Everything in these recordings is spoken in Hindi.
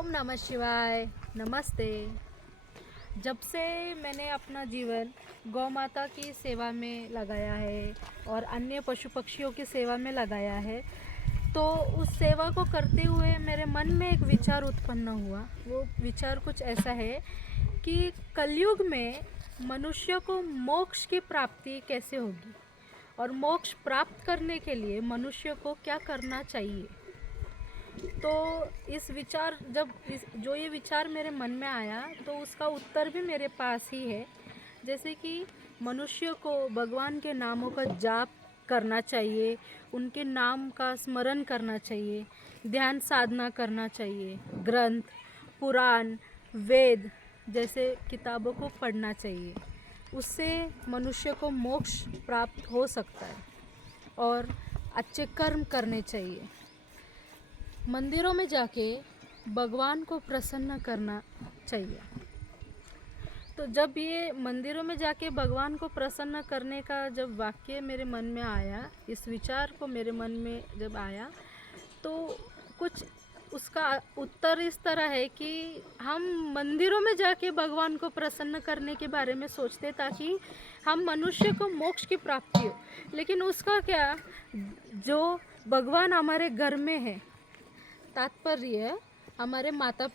ओम नमः शिवाय। नमस्ते। जब से मैंने अपना जीवन गौ माता की सेवा में लगाया है और अन्य पशु पक्षियों की सेवा में लगाया है, तो उस सेवा को करते हुए मेरे मन में एक विचार उत्पन्न हुआ। वो विचार कुछ ऐसा है कि कलयुग में मनुष्य को मोक्ष की प्राप्ति कैसे होगी और मोक्ष प्राप्त करने के लिए मनुष्य को क्या करना चाहिए। तो जो ये विचार मेरे मन में आया, तो उसका उत्तर भी मेरे पास ही है। जैसे कि मनुष्य को भगवान के नामों का जाप करना चाहिए, उनके नाम का स्मरण करना चाहिए, ध्यान साधना करना चाहिए, ग्रंथ, पुराण, वेद जैसे किताबों को पढ़ना चाहिए। उससे मनुष्य को मोक्ष प्राप्त हो सकता है और अच्छे कर्म करने चाहिए। मंदिरों में जाके भगवान को प्रसन्न करना चाहिए। तो जब ये मंदिरों में जाके भगवान को प्रसन्न करने का जब वाक्य मेरे मन में आया, इस विचार को मेरे मन में जब आया, तो कुछ उसका उत्तर इस तरह है कि हम मंदिरों में जाके भगवान को प्रसन्न करने के बारे में सोचते ताकि हम मनुष्य को मोक्ष की प्राप्ति हो। लेकिन उसका क्या, जो भगवान हमारे घर में है, तात्पर्य हमारे माता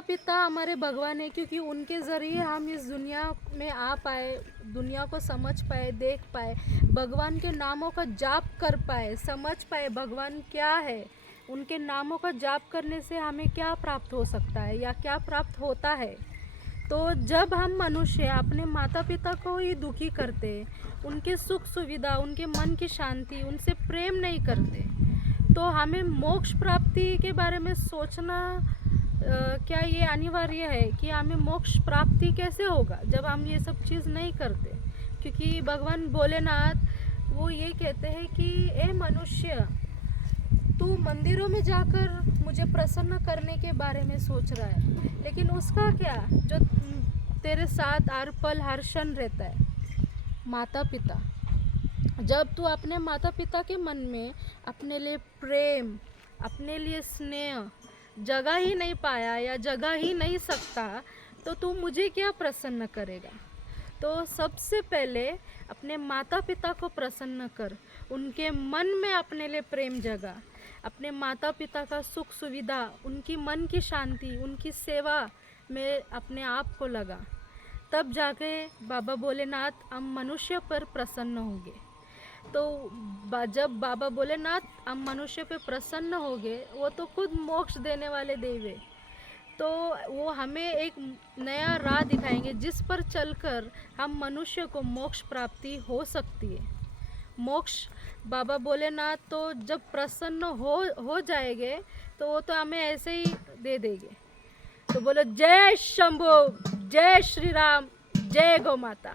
पिता हमारे भगवान है, क्योंकि उनके ज़रिए हम इस दुनिया में आ पाए, दुनिया को समझ पाए, देख पाए, भगवान के नामों का जाप कर पाए, समझ पाए भगवान क्या है, उनके नामों का जाप करने से हमें क्या प्राप्त हो सकता है या क्या प्राप्त होता है। तो जब हम मनुष्य अपने माता पिता को ही दुखी करते, उनके सुख सुविधा, उनके मन की शांति, उनसे प्रेम नहीं करते, तो हमें मोक्ष प्राप्ति के बारे में सोचना क्या ये अनिवार्य है कि हमें मोक्ष प्राप्ति कैसे होगा जब हम ये सब चीज़ नहीं करते। क्योंकि भगवान भोलेनाथ वो ये कहते हैं कि ए मनुष्य, तू मंदिरों में जाकर मुझे प्रसन्न करने के बारे में सोच रहा है, लेकिन उसका क्या जो तेरे साथ हर पल हर क्षण रहता है, माता पिता। जब तू अपने माता पिता के मन में अपने लिए प्रेम, अपने लिए स्नेह जगह ही नहीं पाया या जगह ही नहीं सकता, तो तू मुझे क्या प्रसन्न करेगा। तो सबसे पहले अपने माता पिता को प्रसन्न कर, उनके मन में अपने लिए प्रेम जगा, अपने माता पिता का सुख सुविधा, उनकी मन की शांति, उनकी सेवा में अपने आप को लगा। तब जाके बाबा भोलेनाथ हम मनुष्य पर प्रसन्न होंगे। तो जब बाबा भोलेनाथ हम मनुष्य पे प्रसन्न हो गए, वो तो खुद मोक्ष देने वाले देव है। तो वो हमें एक नया राह दिखाएंगे जिस पर चलकर हम मनुष्य को मोक्ष प्राप्ति हो सकती है। मोक्ष बाबा भोलेनाथ तो जब प्रसन्न हो जाएंगे, तो वो तो हमें ऐसे ही दे देंगे। तो बोलो जय शंभो, जय श्री राम, जय गौ माता।